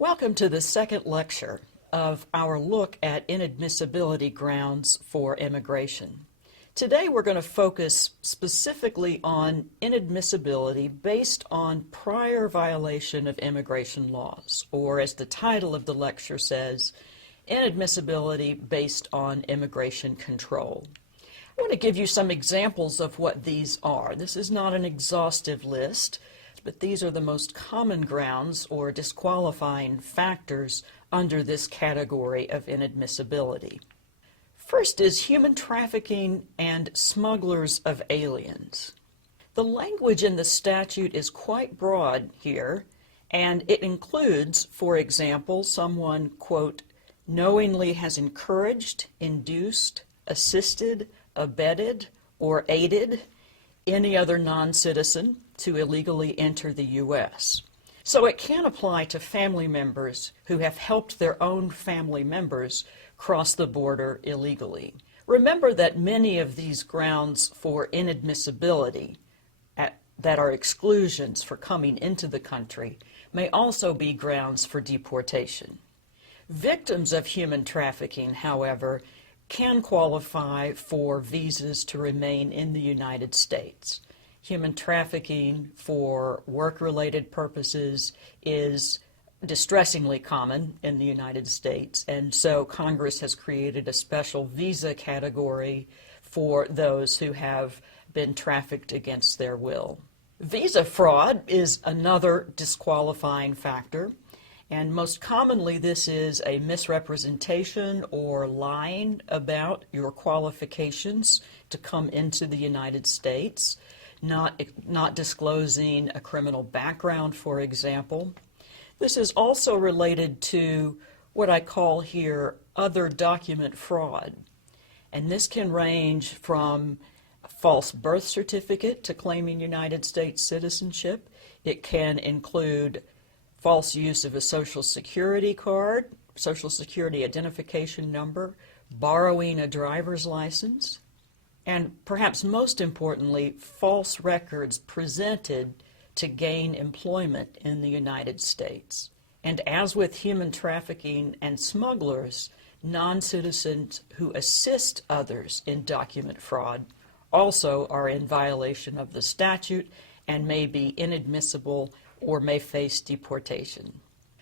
Welcome to the second lecture of our look at inadmissibility grounds for immigration. Today we're going to focus specifically on inadmissibility based on prior violation of immigration laws, or as the title of the lecture says, inadmissibility based on immigration control. I want to give you some examples of what these are. This is not an exhaustive list, but these are the most common grounds or disqualifying factors under this category of inadmissibility. First is human trafficking and smugglers of aliens. The language in the statute is quite broad here, and it includes, for example, someone, quote, knowingly has encouraged, induced, assisted, abetted, or aided any other non-citizen to illegally enter the U.S. So it can apply to family members who have helped their own family members cross the border illegally. Remember that many of these grounds for inadmissibility that are exclusions for coming into the country may also be grounds for deportation. Victims of human trafficking, however, can qualify for visas to remain in the United States. Human trafficking for work-related purposes is distressingly common in the United States, and so Congress has created a special visa category for those who have been trafficked against their will. Visa fraud is another disqualifying factor, and most commonly this is a misrepresentation or lying about your qualifications to come into the United States. Not disclosing a criminal background, for example. This is also related to what I call here other document fraud. And this can range from a false birth certificate to claiming United States citizenship. It can include false use of a Social Security card, Social Security identification number, borrowing a driver's license, and perhaps most importantly, false records presented to gain employment in the United States. And as with human trafficking and smugglers, non-citizens who assist others in document fraud also are in violation of the statute and may be inadmissible or may face deportation.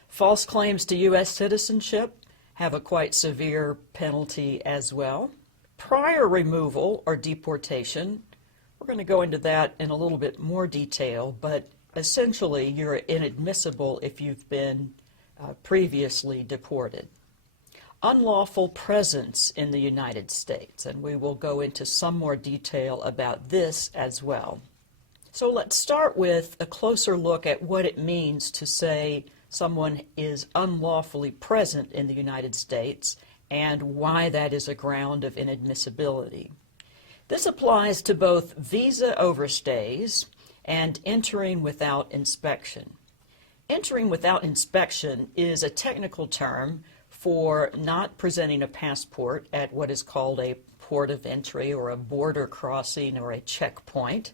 False claims to U.S. citizenship have a quite severe penalty as well. Prior removal or deportation, we're going to go into that in a little bit more detail, but essentially you're inadmissible if you've been previously deported. Unlawful presence in the United States, and we will go into some more detail about this as well. So let's start with a closer look at what it means to say someone is unlawfully present in the United States and why that is a ground of inadmissibility. This applies to both visa overstays and entering without inspection. Entering without inspection is a technical term for not presenting a passport at what is called a port of entry or a border crossing or a checkpoint.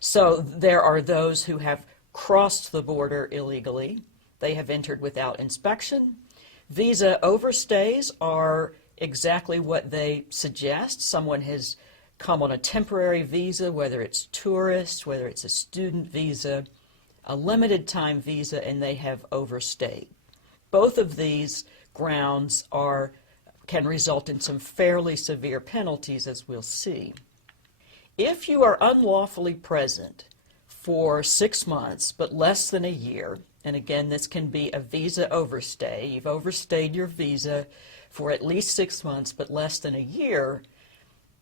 So there are those who have crossed the border illegally. They have entered without inspection. Visa overstays are exactly what they suggest. Someone has come on a temporary visa, whether it's tourist, whether it's a student visa, a limited time visa, and they have overstayed. Both of these grounds can result in some fairly severe penalties, as we'll see. If you are unlawfully present for 6 months, but less than a year, and again, this can be a visa overstay. You've overstayed your visa for at least 6 months, but less than a year.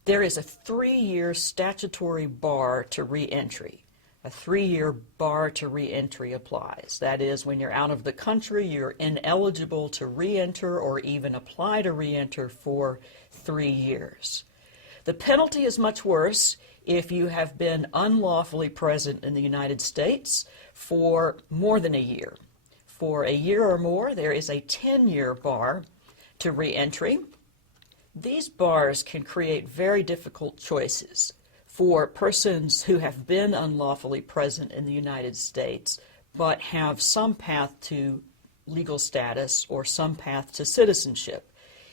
There is a 3-year statutory bar to re-entry. A 3-year bar to re-entry applies. That is, when you're out of the country, you're ineligible to re-enter or even apply to re-enter for 3 years. The penalty is much worse if you have been unlawfully present in the United States for more than a year. For a year or more, there is a 10-year bar to re-entry. These bars can create very difficult choices for persons who have been unlawfully present in the United States but have some path to legal status or some path to citizenship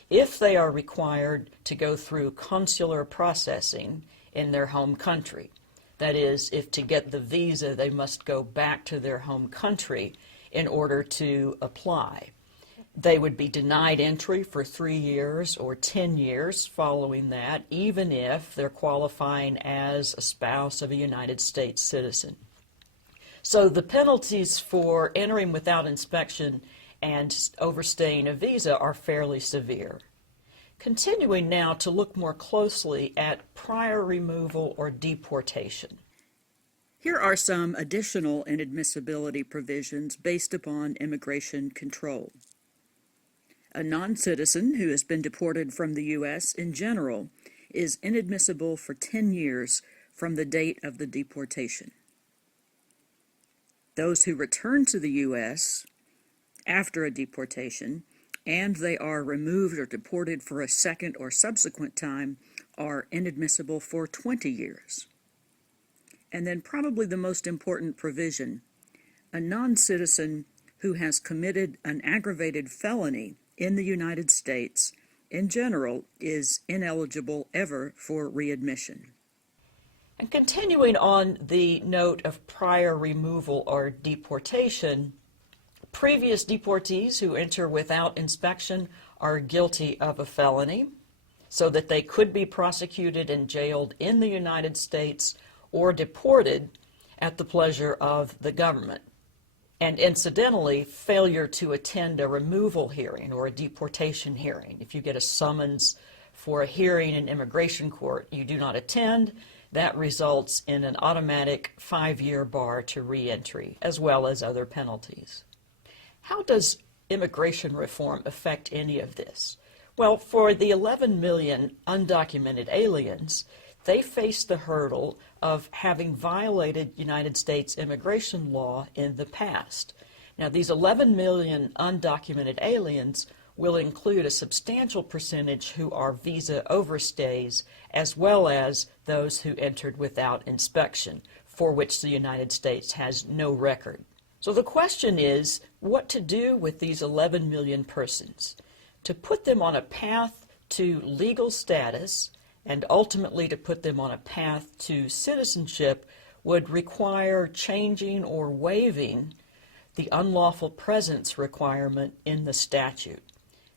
if they are required to go through consular processing in their home country. That is, if to get the visa they must go back to their home country in order to apply. They would be denied entry for 3 years or 10 years following that, even if they're qualifying as a spouse of a United States citizen. So the penalties for entering without inspection and overstaying a visa are fairly severe. Continuing now to look more closely at prior removal or deportation. Here are some additional inadmissibility provisions based upon immigration control. A non-citizen who has been deported from the U.S. in general is inadmissible for 10 years from the date of the deportation. Those who return to the U.S. after a deportation and they are removed or deported for a second or subsequent time are inadmissible for 20 years. And then probably the most important provision, a non-citizen who has committed an aggravated felony in the United States in general is ineligible ever for readmission. And continuing on the note of prior removal or deportation, previous deportees who enter without inspection are guilty of a felony, so that they could be prosecuted and jailed in the United States or deported at the pleasure of the government. And incidentally, failure to attend a removal hearing or a deportation hearing. If you get a summons for a hearing in immigration court, you do not attend, that results in an automatic 5-year bar to reentry, as well as other penalties. How does immigration reform affect any of this? Well, for the 11 million undocumented aliens, they face the hurdle of having violated United States immigration law in the past. Now, these 11 million undocumented aliens will include a substantial percentage who are visa overstays, as well as those who entered without inspection, for which the United States has no record. So the question is, what to do with these 11 million persons? To put them on a path to legal status and ultimately to put them on a path to citizenship would require changing or waiving the unlawful presence requirement in the statute.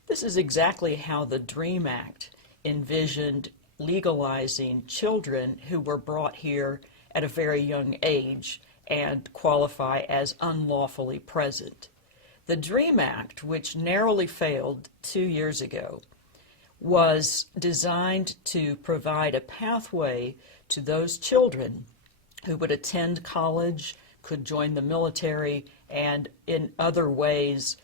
This is exactly how the DREAM Act envisioned legalizing children who were brought here at a very young age and qualify as unlawfully present. The DREAM Act, which narrowly failed 2 years ago, was designed to provide a pathway to those children who would attend college, could join the military, and in other ways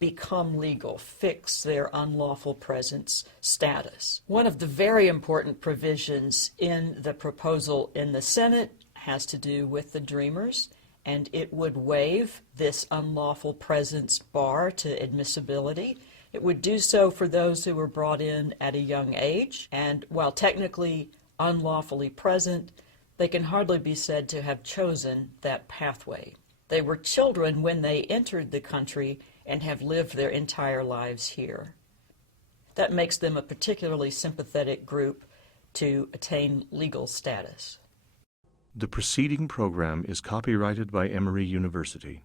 become legal, fix their unlawful presence status. One of the very important provisions in the proposal in the Senate has to do with the Dreamers, and it would waive this unlawful presence bar to admissibility. It would do so for those who were brought in at a young age, and while technically unlawfully present, they can hardly be said to have chosen that pathway. They were children when they entered the country and have lived their entire lives here. That makes them a particularly sympathetic group to attain legal status. The preceding program is copyrighted by Emory University.